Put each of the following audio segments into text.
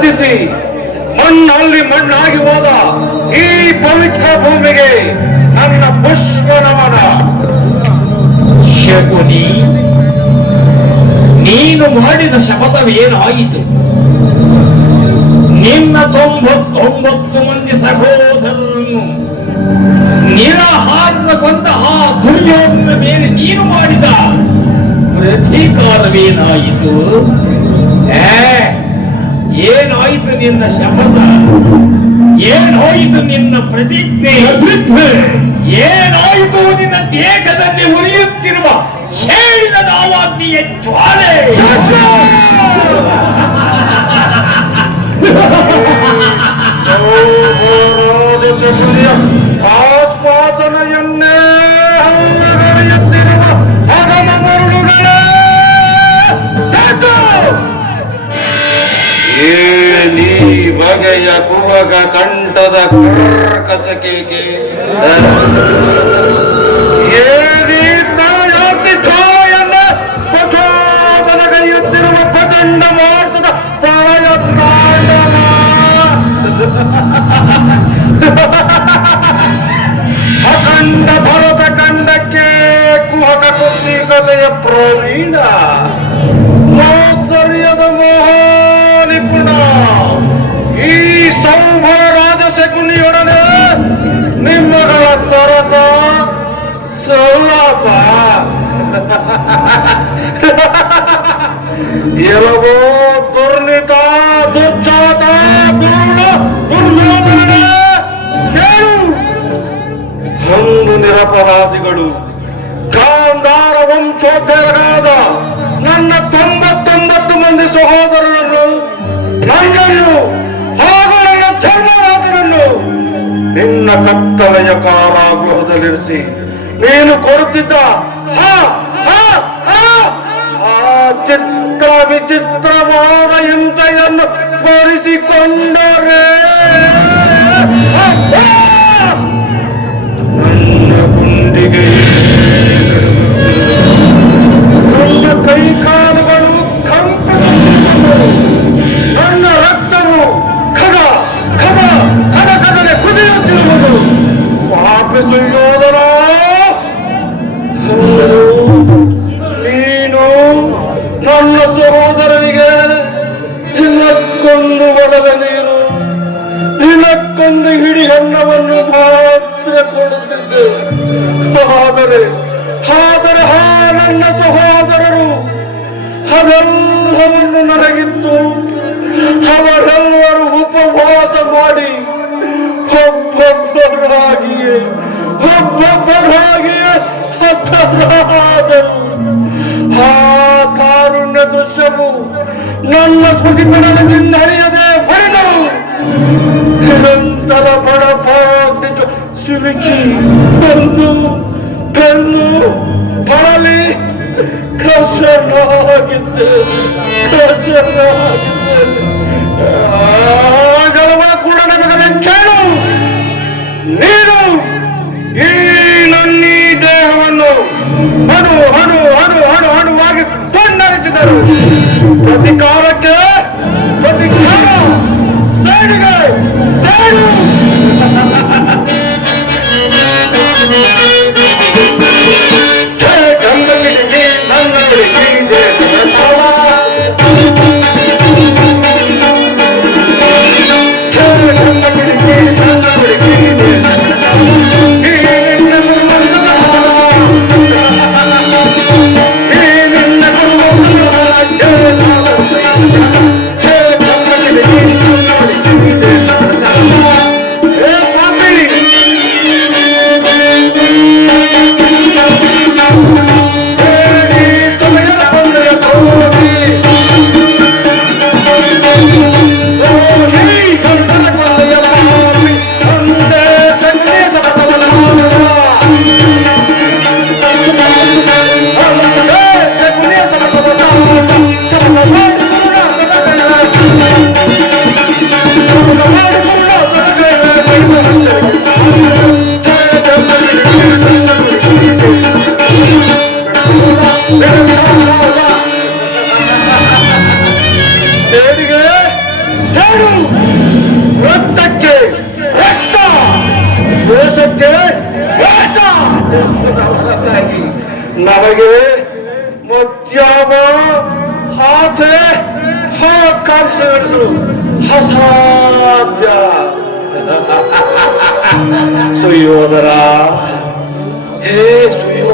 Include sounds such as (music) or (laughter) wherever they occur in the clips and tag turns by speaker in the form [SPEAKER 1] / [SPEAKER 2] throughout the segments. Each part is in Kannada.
[SPEAKER 1] ಗತಿಸಿ ಮಣ್ಣಲ್ಲಿ ಮಣ್ಣಾಗಿ ಹೋದ ಈ ಪವಿತ್ರ ಭೂಮಿಗೆ ನನ್ನ ಪುಷ್ಪ ನಮನ
[SPEAKER 2] ಶಕುನಿ, ನೀನು ಮಾಡಿದ ಶಪಥವೇನಾಯಿತು ನಿನ್ನ ತೊಂಬತ್ತೊಂಬತ್ತು ಮಂದಿ ಸಹೋದರರನ್ನು ನಿರಾಹಾರದ ಆ ದುರ್ಯೋಧನ ಮೇಲೆ ನೀನು ಮಾಡಿದ ಪ್ರತೀಕಾರವೇನಾಯಿತು? ಏ ಏನಾಯಿತು ನಿನ್ನ ಶಪಥ? ಏನಾಯಿತು ನಿನ್ನ ಪ್ರತಿಜ್ಞೆ? ಏನಾಯಿತು ನಿನ್ನ ದೇಹದಲ್ಲಿ ಉರಿಯುತ್ತಿರುವ ಶೇಡಿದ ನಾವಾಗ್ನಿಯ ಜ್ವಾಲೆ?
[SPEAKER 1] কাছে কে কে ಎಲವೋ ದುರ್ನಿತ, ದುರ್ಜಾತ ಒಂದು ನಿರಪರಾಧಿಗಳು ಗಾಂಧಾರ ವಂಶೋದ್ಧಾರಗಳಾದ ನನ್ನ ತೊಂಬತ್ತೊಂಬತ್ತು ಮಂದಿ ಸಹೋದರರನ್ನು ನನ್ನನ್ನು ಹಾಗೂ ನನ್ನ ಧರ್ಮರಾಜನನ್ನು ನಿನ್ನ ಕತ್ತಲೆಯ ಕಾರಾಗೃಹದಲ್ಲಿರಿಸಿ ನೀನು ಕೊಡುತ್ತಿದ್ದ ವಿಚಿತ್ರವಾದ ಹಿಂಸೆಯನ್ನು ಸ್ಮರಿಸಿಕೊಂಡರೆ ಆ, ಆ! ನನ್ನ ಗುಂಡಿಗೆ ಅನ್ನವನ್ನು ಮಾತ್ರ ಕೊಡುತ್ತಿದ್ದೆ. ಆದರೆ ಆದರೆ ಹಾ ನನ್ನ ಸಹೋದರರು ಅದೆಲ್ಲವನ್ನು ನನಗಿತ್ತು ಅವರೆಲ್ಲರೂ ಉಪವಾಸ ಮಾಡಿ ಒಬ್ಬೊಬ್ಬರಾಗಿಯೇ ಒಬ್ಬೊಬ್ಬರಾಗಿಯೇ ಹತ್ತರಾದರು ಆ ಕಾರುಣ್ಯ ದೃಶ್ಯವು ನನ್ನ ಸ್ಮೃತಿಪಡಲದಿಂದ ಹರಿಯದೆ ನಿರಂತರ ಬಡಪಾಗ್ನಿ ಸಿಲುಕಿ ಬಂದು ಕಣ್ಣು ಬರಲಿ ಕಸನಾಗಿದ್ದೆ ಕಸನಾಗಿದ್ದೆ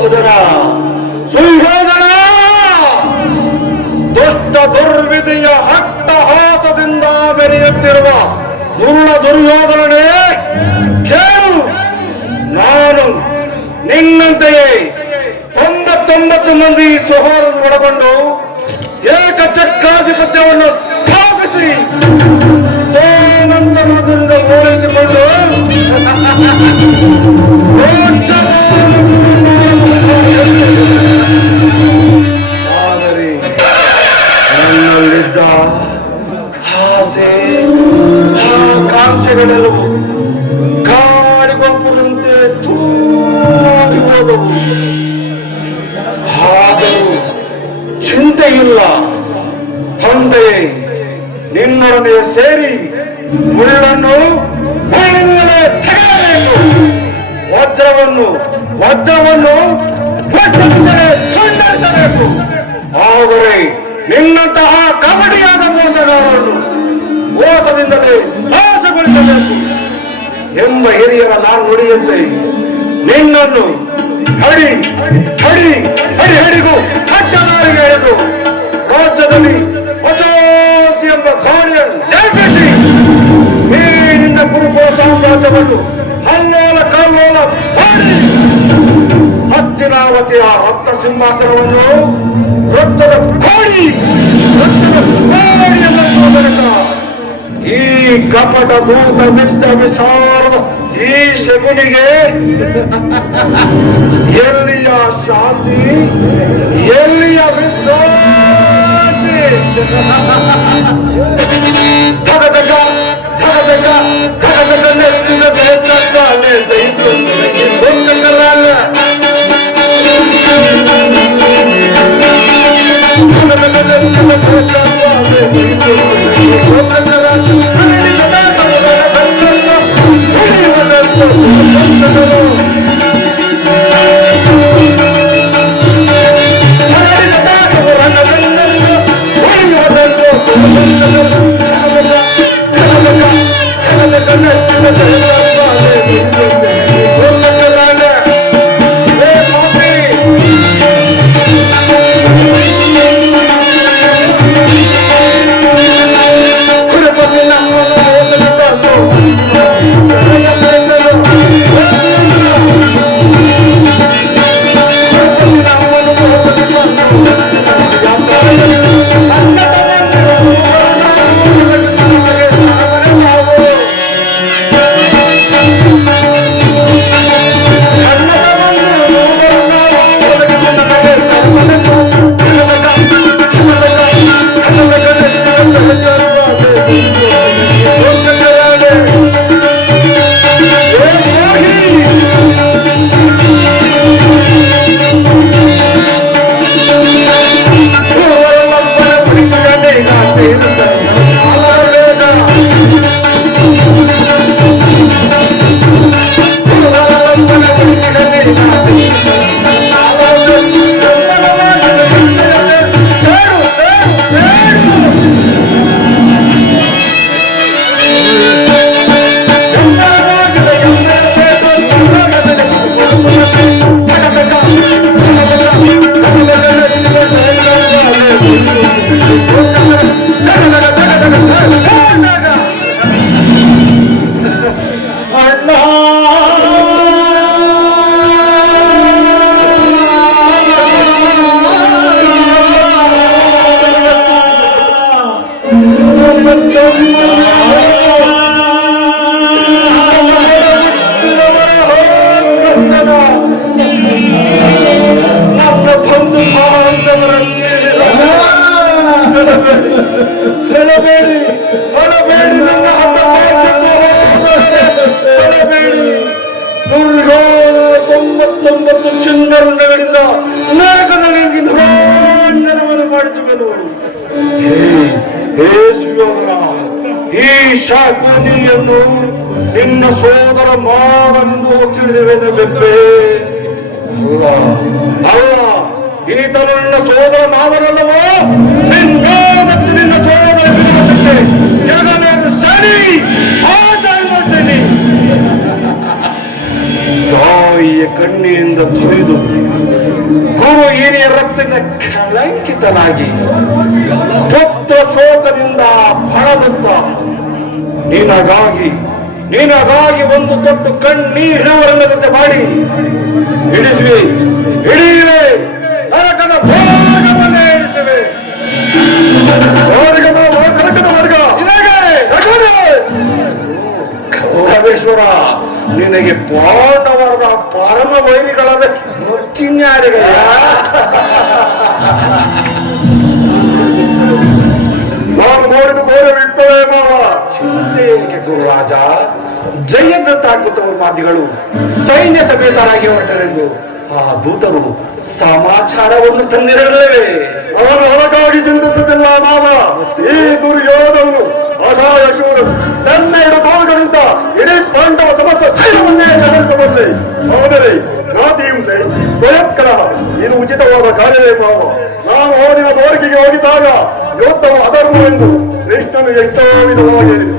[SPEAKER 1] ಸುಯೋಧನ ಸುಯೋಧನ ದುಷ್ಟ ದುರ್ವಿಧಿಯ ಅಟ್ಟಹಾಸದಿಂದ ಬೆರೆಯುತ್ತಿರುವ ದುರ್ಣ ದುರ್ಯೋಧನನೇ, ಕೇಳು! ನಾನು ನಿನ್ನಂತೆಯೇ ತೊಂಬತ್ತೊಂಬತ್ತು ಮಂದಿ ಸಹೋದರರು ಒಳಗೊಂಡು ಏಕಚಕ್ರಾಧಿಪತ್ಯವನ್ನು ಸ್ಥಾಪಿಸಿ ಸೋನಂತರಾಜರಿಂದ ಹೋಲಿಸಿಕೊಂಡು ಆದರೆ ನನ್ನಲ್ಲಿದ್ದ ಆಸೆ ಆಕಾಂಕ್ಷೆಗಳೆಲ್ಲವೂ ಕಾಡಿ ತೂರಿ ಹೋದವು. ಆದರೂ ಚಿಂತೆಯಿಲ್ಲ. ತಂದೆಯೇ ನಿನ್ನೊಡನೆ ಸೇರಿ ಮುಳ್ಳನ್ನು ವಜ್ರವನ್ನು ತುಂಡರಿಸಬೇಕು ಆದರೆ ನಿನ್ನಂತಹ ಕಬಡಿಯಾದ ಮೋಸಗಾರರನ್ನು ಮೋಸದಿಂದಲೇ ನಾಶಗೊಳಿಸಬೇಕು. ಎಂಬ ಹಿರಿಯರ ನಾನು ನುಡಿಯಂತೆ ನಿನ್ನನ್ನು ಹಡಿ ಹಡಿ ಹಡಿ, ಹಡಿಗೂ ಕಟ್ಟದಾರಿಗೆ ಎಳೆದು ರಾಜ್ಯದಲ್ಲಿ ವಚೋತಿ ಎಂಬ ಗಾಳಿಯನ್ನು ನೇಮಿಸಿ ಈ ನಿನ್ನ ಸಾಮ್ರಾಜ್ಯವನ್ನು ಹಚ್ಚಿನಾವತಿಯ ರಕ್ತ ಸಿಂಹಾಸನವನ್ನು ರಕ್ತದ ಎಂಬ ಸೋದರಕ ಈ ಕಪಟ ದೂತ ಮಿತ್ತ ವಿಚಾರದ ಈ ಶಗುನಿಗೆ ಎಲ್ಲಿಯ ಶಾಂತಿ, ಎಲ್ಲಿಯ ವಿಶ್ರಾಂತಿ? ನಮ್ಮ ಶಾಕುನಿಯನ್ನು ನಿನ್ನ ಸೋದರ ಮಾವನೆಂದು ಒತ್ತಿಡಿದಿರುವೆನು ಬೆಪ್ಪೆ. ಅಲ್ಲ ಈತನು ನಿನ್ನ ಸೋದರ ಮಾವನಲ್ಲವೋ? ನಿನ್ನ ಮತ್ತು ನಿನ್ನ ಸೋದರ ವಿರೋಧಕ್ಕೆ ಜಗನೇನು ಸರಿ ಸರಿ. ತಾಯಿಯ ಕಣ್ಣಿನಿಂದ ತೊರೆದು ಗುರು ಹಿರಿಯ ರಕ್ತದಿಂದ ಕಳಂಕಿತನಾಗಿ ಶೋಕದಿಂದ ಬಳಲುತ್ತ ನಿನಗಾಗಿ ನಿನಗಾಗಿ ಒಂದು ತೊಟ್ಟು ಕಣ್ಣೀರಿನವರಲ್ಲದಂತೆ ಮಾಡಿ ಹಿಡಿಸುವೆ ಹಿಡಿಯುವೆ ನರಕದ ಭಾಗವನ್ನೇ ಇಳಿಸುವೆ. ವರ್ಗದ ನರಕದ ವರ್ಗ! ಕೌರವೇಶ್ವರ ನಿನಗೆ ಪಾಂಡವರದ ಪರಮ ವೈರಿಗಳಾದ ಮೃತ್ಯುನ್ಯಾರಿಗಳ ಜಯದತ್ತ ಮಾತಿಗಳು ಸೈನ್ಯ ಸಮೇತರಾಗಿ ಹೊರಟರೆಂದು ಆ ದೂತರು ಸಮಾಚಾರವನ್ನು ತಂದಿರಲಿಲ್ಲವೇ? ಅವನು ಹೊರಗಾಡಿ ಚಿಂತಿಸುತ್ತಿಲ್ಲ ಮಾವ, ಈ ದುರ್ಯೋಧವನು ಅಸಹಾಯ ಶೂರನು ತನ್ನ ಎರಡು ತೋಳುಗಳಿಂದ ಇಡೀ ಪಾಂಡವ ಸಮಸ್ತ ಸೈನ್ಯವನ್ನೇ ನಡೆಸಬಲ್ಲೆ ಆದರೆ ರಾತಿ ಹಿಂಸೆ ಸ್ವಯಂಕರಹ ಇದು ಉಚಿತವಾದ ಕಾರ್ಯವೇ ಮಾವ. ನಾನು ಓದಿನ ತೋರಿಕೆಗೆ ಹೋಗಿದ್ದಾಗ ಯೋಧವು ಅಧರ್ಮವೆಂದು ಕೃಷ್ಣನು ಎಷ್ಟೋ ವಿಧವಾಗಿ ಹೇಳಿದೆ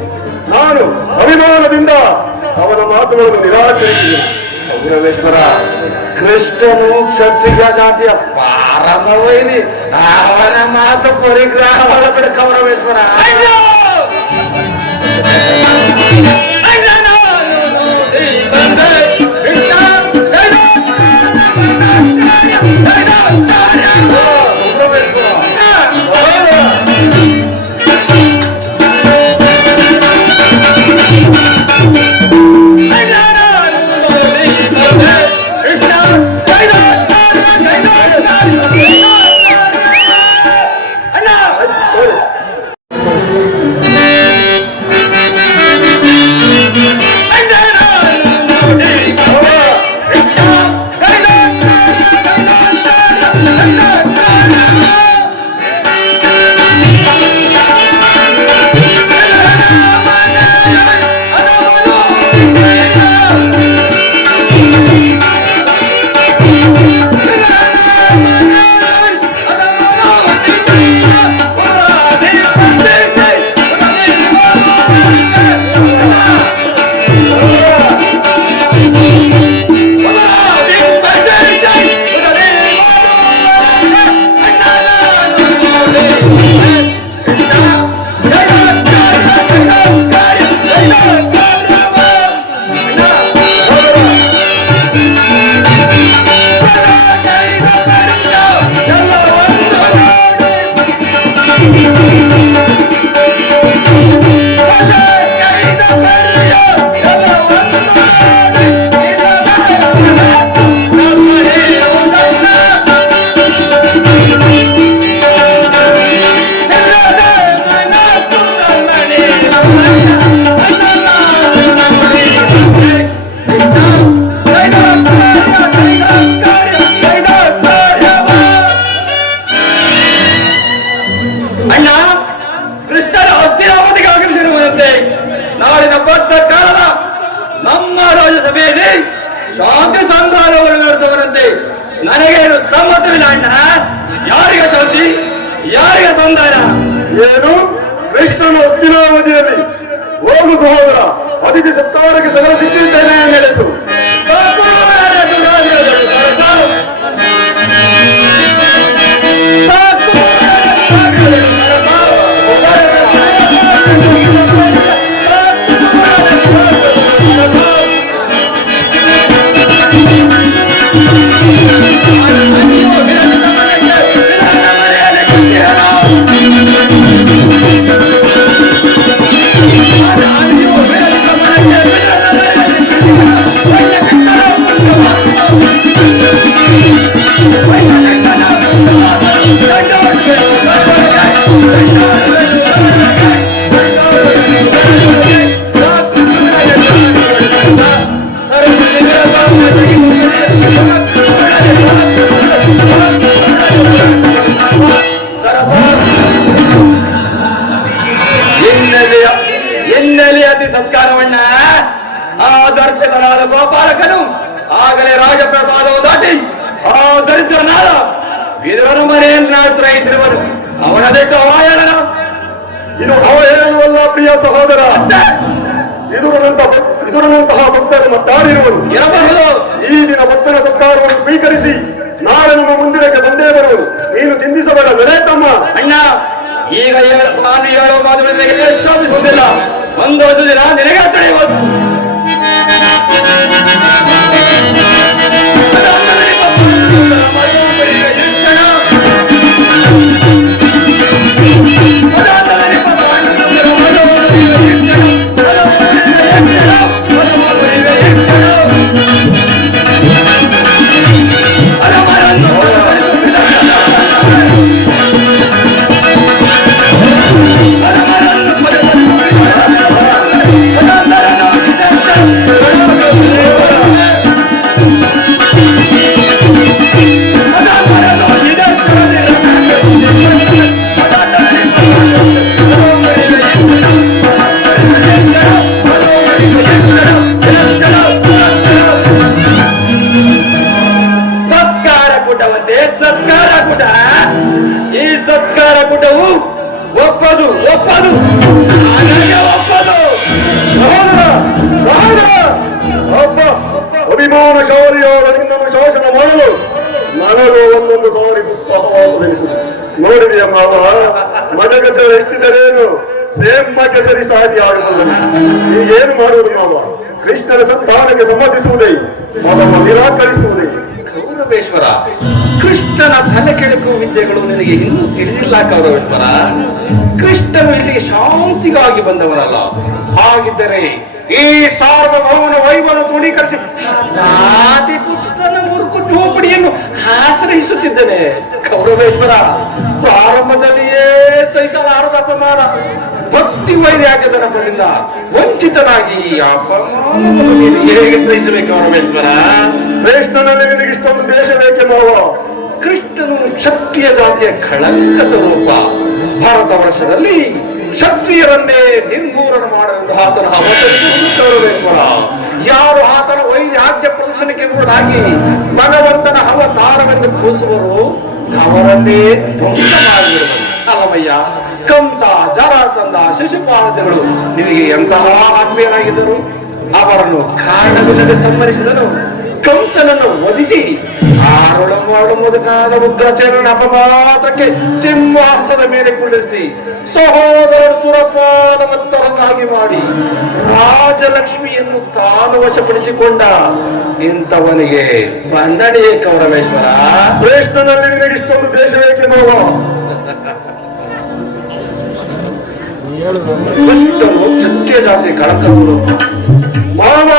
[SPEAKER 1] ನಾನು ಅಭಿಮಾನದಿಂದ ಅವನ ಮಾತುಗಳನ್ನು ನಿರಾಕರಿಸಿದೆ. ಗೌರವೇಶ್ವರ ಕೃಷ್ಣನು ಕ್ಷತ್ರಿಯ ಜಾತಿಯ ಪಾರಮ ವೈರಿ ಅವನ ಮಾತು ಪರಿಗ್ರಹ ಒಳಗಡೆ ಕೌರವೇಶ್ವರ
[SPEAKER 2] ಅಣ್ಣ ನಾಳಿನ ಬದ್ಧ ಕಾಲದ ನಮ್ಮ ರಾಜ್ಯಸಭೆಯಲ್ಲಿ ಶಾಂತಿ ಸಂಧಾನವನ್ನು ನಡೆಸುವಂತೆ ನನಗೇನು ಸಮ್ಮತವಿಲ್ಲ ಅಣ್ಣ. ಯಾರಿಗೆ ಶಾಂತಿ ಯಾರಿಗೆ ಸಂಧಾನ?
[SPEAKER 1] ಏನು? ಕೃಷ್ಣನ ಅಸ್ಥಿರಾವಧಿಯಲ್ಲಿ ಹೋಗು ಸಹೋದರ ಅತಿಥಿ ಸತ್ಕಾರಕ್ಕೆ ಸಕಲ ಸಿಕ್ಕಿದ್ದೇನೆ ನಡೆಸು
[SPEAKER 3] ಸೇಮಕ್ಕೆ ಸರಿ ಸಾಟಿ ಆಡುವುದನ್ನು ಈಗೇನು ಮಾಡುವುದು ನೋಡುವ ಕೃಷ್ಣನ ಸಂತಾನಕ್ಕೆ ಸಮ್ಮತಿಸುವುದೇ ಮಗವ ನಿರಾಕರಿಸುವುದೇ
[SPEAKER 1] ಕೌರವೇಶ್ವರ ಕೃಷ್ಣನ ತಲೆ ಕೆಡಕುವ ವಿದ್ಯೆಗಳು ನಿನಗೆ ಇನ್ನೂ ತಿಳಿದಿಲ್ಲ ಕೌರವೇಶ್ವರ ಕೃಷ್ಣನು ಇಲ್ಲಿ ಶಾಂತಿಗಾಗಿ ಬಂದವನಲ್ಲ. ಹಾಗಿದ್ದರೆ ಈ ಸಾರ್ವಭೌಮನ ವೈಭವ ತೃಣೀಕರಿಸಿ ರಾಜಪುತ್ರನ ಮುರುಕು ಚೋಪಡಿಯನ್ನು ಆಶ್ರಯಿಸುತ್ತಿದ್ದೇನೆ. ಕೌರವೇಶ್ವರ ಪ್ರಾರಂಭದಲ್ಲಿಯೇ ಸಹಿಸಲಾರದ ಅಪಮಾನ. ಭಕ್ತಿ ವೈರ್ಯಾಗ್ಯದ ನೆಪದಿಂದ ವಂಚಿತನಾಗಿ ಹೇಗೆ ಸಹಿಸಬೇಕು ಪರಮೇಶ್ವರ?
[SPEAKER 3] ಕೃಷ್ಣನಲ್ಲಿ ನಿನಗೆ ಇಷ್ಟೊಂದು ದೇಶ ಬೇಕೆ ಮಾವ?
[SPEAKER 1] ಕೃಷ್ಣನು ಕ್ಷತ್ರಿಯ ಜಾತಿಯ ಕಳಂಕ ಸ್ವರೂಪ ಭಾರತ ವರ್ಷದಲ್ಲಿ ಕ್ಷತ್ರಿಯರನ್ನೇ ನಿರ್ಮೂಲನ ಮಾಡಲೆಂದು ಆತನ ಗೌರವೇಶ್ವರ ಯಾರು ಆತನ ವೈರಾಗ್ಯ ಪ್ರದರ್ಶನಕ್ಕೆ ಗುರುಳಾಗಿ ಭಗವಂತನ ಅವತಾರವೆಂದು ಕೂಸುವರು ಅವರನ್ನೇ ಧ್ವಂಸ ಮಾಡಿರುವ ಅಲ್ಲಮಯ್ಯ ಕಂಸ ಜರಾಸಂಧ ಶಿಶುಪಾಲತೆಗಳು ನಿಮಗೆ ಎಂತಹ ಆತ್ಮೀಯರಾಗಿದ್ದರು? ಅವರನ್ನು ಕಾರಣವಿಲ್ಲದೆ ಸಂಹರಿಸಿದನು. ಕಂಸನನ್ನು ವಧಿಸಿ ಆರುಳ ಮಾಡು ಮುದುಕಾದ ಉಗ್ರಸೇನನ ಅಪಮಾತ್ರಕ್ಕೆ ಸಿಂಹಾಸದ ಮೇಲೆ ಕುಳ್ಳಿರಿಸಿ ಸಹೋದರ ಸುರಪಾನವತ್ತರನ್ನಾಗಿ ಮಾಡಿ ರಾಜಲಕ್ಷ್ಮಿಯನ್ನು ತಾನು ವಶಪಡಿಸಿಕೊಂಡ ಇಂಥವನಿಗೆ ಬಂದಡಿಯೇ ಕೌರವೇಶ್ವರ
[SPEAKER 3] ಕೃಷ್ಣನಲ್ಲಿ ನಿನಗೆ ಇಷ್ಟೊಂದು ದೇಶ
[SPEAKER 1] ಕ್ಷತ್ರಿಯ ಜಾತಿ ಕಳಕ ಸ್ವರೂಪ
[SPEAKER 3] ಮಾವ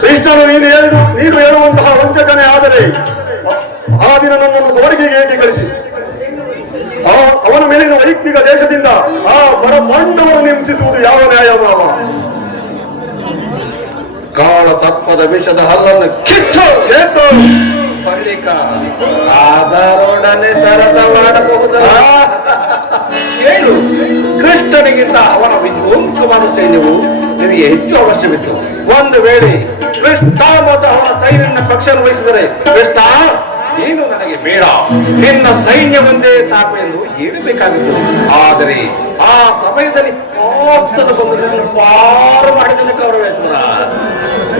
[SPEAKER 3] ಕೃಷ್ಣನು ನೀನು ಹೇಳಿದ ನೀನು ಹೇಳುವಂತಹ ವಂಚಕನೇ ಆದರೆ ಆ ದಿನ ನನ್ನನ್ನು ಸ್ವರ್ಗಿಗೆ ಏಕೆ ಕಳಿಸಿ? ಅವನ ಮೇಲಿನ ವೈಯಕ್ತಿಕ ದೇಶದಿಂದ ಆ ಬಡ ಹಿಂಸಿಸುವುದು ಯಾವ ನ್ಯಾಯ ಮಾವ
[SPEAKER 1] ಕಾಳ ಸತ್ಪದ ವಿಷದ ಹಲ್ಲನ್ನು ಬಳಿಕ ಅದರೊಡನೆ ಸರಸ ಮಾಡಬಹುದ? ಹೇಳು ಕೃಷ್ಣನಿಗಿಂತ ಅವನ ವಿಧ್ವಂಸವಾದ ಸೈನ್ಯವು ನಿನಗೆ ಹೆಚ್ಚು ಅವಶ್ಯವಿತ್ತು. ಒಂದು ವೇಳೆ ಕೃಷ್ಣ ಮತ್ತು ಅವನ ಸೈನ್ಯನ ಪಕ್ಷ ವಹಿಸಿದರೆ, ಕೃಷ್ಣ ಏನು ನನಗೆ ಬೇಡ. ನಿನ್ನ ಸೈನ್ಯ ಒಂದೇ ಸಾಕು ಎಂದು ಹೇಳಬೇಕಾಗಿತ್ತು. ಆದರೆ ಆ ಸಮಯದಲ್ಲಿ ಪಾರು ಮಾಡಿದನು ಕೌರವೇಶ್ವರ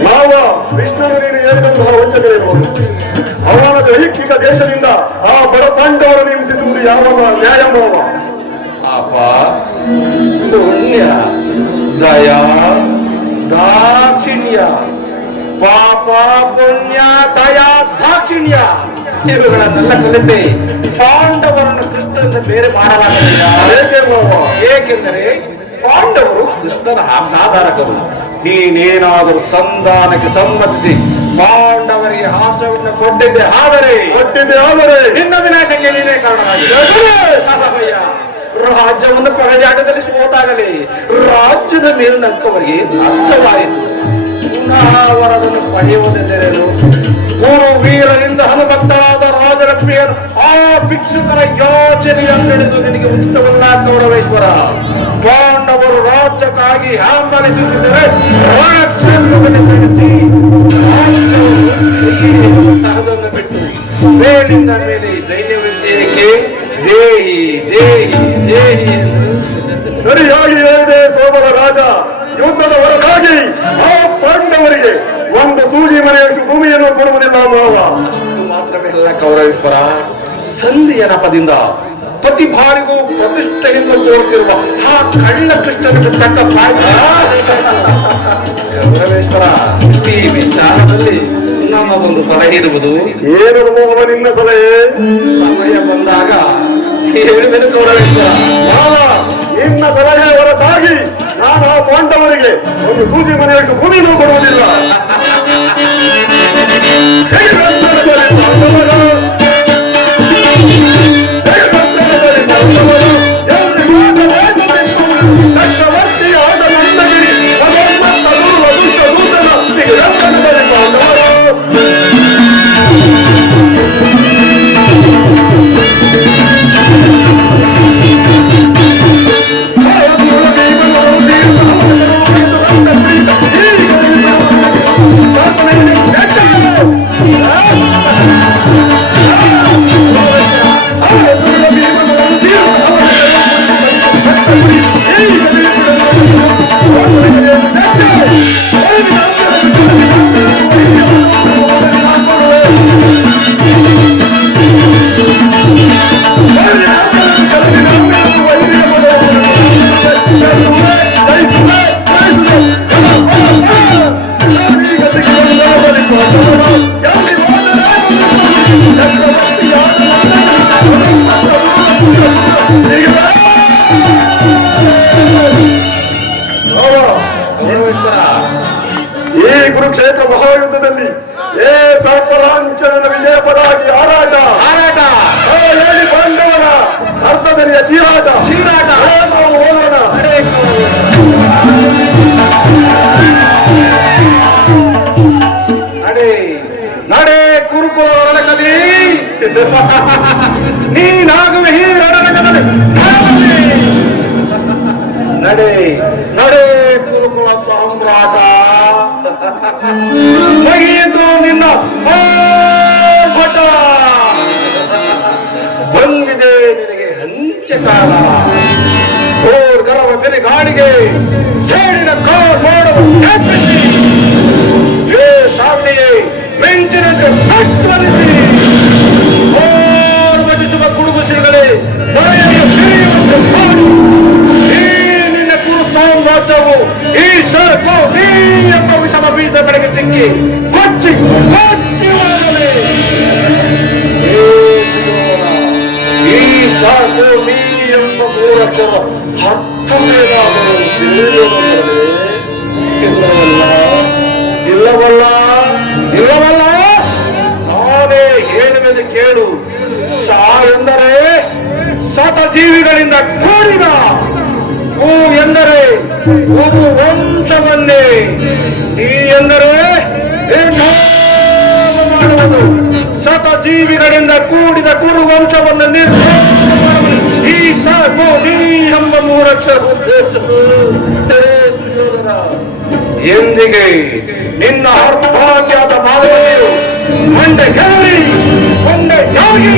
[SPEAKER 3] ಮಾವ ಕೃಷ್ಣನು ನೀನು ಹೇಳಿದಂತಹ ವಂಚಕರೇನು ಅವನ ದೈಹಿಕ ದೇಶದಿಂದ ಆ ಬಡ ಪಾಂಡವರನ್ನು ಹಿಂಸಿಸುವುದು ಯಾವ ನ್ಯಾಯ
[SPEAKER 1] ಪಾಪ ಪುಣ್ಯ ದಯಾ ದಾಕ್ಷಿಣ್ಯ ಪಾಪ ಪುಣ್ಯ ದಯಾ ದಾಕ್ಷಿಣ್ಯ ಇವುಗಳನ್ನೆಲ್ಲ ಕಲಿತೆ ಪಾಂಡವರನ್ನು ಕೃಷ್ಣನಿಂದ ಬೇರೆ ಮಾಡಲಾಗಲಿಲ್ಲ. ಏಕೆಂದರೆ ಪಾಂಡವರು ಕೃಷ್ಣನ ಆಜ್ಞಾಧಾರಕರು. ನೀನೇನಾದರೂ ಸಂಧಾನಕ್ಕೆ ಸಮ್ಮತಿಸಿ ಪಾಂಡವರಿಗೆ ಹಾಸವನ್ನು ಕೊಟ್ಟಿದ್ದೆ ಆದರೆ
[SPEAKER 3] ಕೊಟ್ಟಿದ್ದೆ ಆದರೆ
[SPEAKER 1] ನಿನ್ನ ವಿನಾಶಕ್ಕೆ ನೀನೇ ಕಾರಣವಾಗಿದೆ ರಾಜ್ಯವನ್ನು ಕೊರಜಾಟದಲ್ಲಿ ಸೋತಾಗಲಿ. ರಾಜ್ಯದ ಮೇಲೆ ನಕ್ಕವರಿಗೆ ನಷ್ಟವಾಯಿತು. ಅವರದನ್ನು ಪಡೆಯುವುದೆಂದರೇನು? ಗುರು ವೀರರಿಂದ ಹನುಭಕ್ತರಾದ ರಾಜಲಕ್ಷ್ಮಿಯರು ಆ ಭಿಕ್ಷುಕರ ಯೋಚನೆಯನ್ನು ಹಿಡಿದು ನಿನಗೆ ಉಚಿತವಲ್ಲ, ಗೌರವೇಶ್ವರ. ಪಾಂಡವರು ರಾಜ್ಯಕ್ಕಾಗಿ ಹಾಂಬಲಿಸುತ್ತಿದ್ದರೆ ರಾಜ್ಯದಲ್ಲಿ ರಾಜ್ಯವನ್ನು ಅದನ್ನು ಬಿಟ್ಟು, ಮೇಲಿಂದ ಮೇಲೆ ದೈನ್ಯವೃತ್ತಿಯಕ್ಕೆ ದೇಹಿ ದೇಹಿ.
[SPEAKER 3] ಸರಿಯಾಗಿ ಹೇಳಿದೆ ಸೋಮಲ ರಾಜ. ಯುದ್ಧದ ಹೊರತಾಗಿ ಆ ಪಾಂಡವ ಪಾಂಡವರಿಗೆ ಒಂದು ಸೂಜಿ ಮನೆಯಷ್ಟು ಭೂಮಿಯನ್ನು ಕೊಡುವುದಿಲ್ಲ ಮಾವ.
[SPEAKER 1] ಮಾತ್ರವೇ ಕೌರವೇಶ್ವರ ಸಂಧಿಯ ನಪದಿಂದ ಪ್ರತಿ ಬಾರಿಗೂ ಪ್ರತಿಷ್ಠೆಯಿಂದ ತೋರುತ್ತಿರುವ ಆ ಕಳ್ಳ ಕೃಷ್ಣನಿಗೆ ತಕ್ಕ ಕೌರವೇಶ್ವರ ಈ ವಿಚಾರದಲ್ಲಿ ನಮ್ಮ ಒಂದು ಸಲಹೆ ಇರುವುದು.
[SPEAKER 3] ಏನದು ಮೋಹವ ನಿನ್ನ ಸಲಹೆ?
[SPEAKER 1] ಸಮಯ ಬಂದಾಗ
[SPEAKER 3] ನಿನ್ನ ಸಲಹೆ ಹೊರತಾಗಿ ನಾನು ಆ ಪಾಂಡವರಿಗೆ ಒಂದು ಸೂಜಿ ಮನೆಯಷ್ಟು ಭೂಮಿಯನ್ನು ಕೊಡುವುದಿಲ್ಲ. (laughs) ಕುರುಕ್ಷೇತ್ರ ಮಹಾಯುದ್ಧದಲ್ಲಿ ಏ ಸರ್ಪರಾಂಚನನ ವಿಜಯ ಪದಾಗಿ ಹಾರಾಟ.
[SPEAKER 1] ಹಾರಾಟ
[SPEAKER 3] ಹೇಳಿ ಪಾಂಡವನ ಅರ್ಧದನಿಯ ಚೀರಾಟ
[SPEAKER 1] ಚೀರಾಟ.
[SPEAKER 3] ನಾವು ಹೋಗೋಣ
[SPEAKER 1] ನಡೆ. ನಡೆ ಕುರುಕುಲ ರಣಕದಿ (laughs) ನೀನಾಗುವೆ ಈ ರಣರಂಗದಲ್ಲಿ. ನಡೆ ನಡೆ ಕುರುಕುಲ ಸಾಮ್ರಾಟ ಮುಗಿಯಿತು ನಿನ್ನ ಹೋರಾಟ. ಬಂದಿದೆ ನಿನಗೆ ಹಂಚಕಾಲ ಓರ್ ಗರವ ಬಿರುಗಾಳಿಗೆ ಸೇಡಿನ ಕಾರ್ ಮಾಡುವ. ಏ ಶಾವಣಿಯೇ ಮಿಂಚಿನಂತೆ ಪ್ರಜ್ವಲಿಸಿ ಸಿಕ್ಕಿ ಕೊಚ್ಚಿ ಕೊಚ್ಚಿ ವಿದುರ, ಈ ನೀ ಎಂಬ ಮೂರಕ್ಷರ ಅರ್ಥವೇನಾದರೂ ತಿಳಿಯುವುದಲ್ಲವೇ ಇಲ್ಲವಲ್ಲ ಇಲ್ಲವಲ್ಲ ಇಲ್ಲವಲ್ಲ? ನಾನೇ ಹೇಳುವುದು ಕೇಳು. ಸಾ ಎಂದರೆ ಸತ ಜೀವಿಗಳಿಂದ ಕೂಡಿದ. ಹೂ ಎಂದರೆ ಹೂವು ವಂಶವನ್ನೇ. ಈ ಎಂದರೆ ನಿರ್ನಾಮ ಮಾಡುವುದು ಸತ ಜೀವಿಗಳಿಂದ ಕೂಡಿದ ಕುರು ವಂಶವನ್ನು ನಿರ್ನಾಮ ಮಾಡುವುದು ಈ ಸಾಕು ನೀ ಎಂಬ ಮೂರಕ್ಷರ ಎಂದಿಗೆ ನಿನ್ನ ಅರ್ಥಾಜ್ಞಾತ ಮಾದರಿಯು ಮಂಡೆ ಕೇಳಿ ಮಂಡೆ ಯಾಗಿ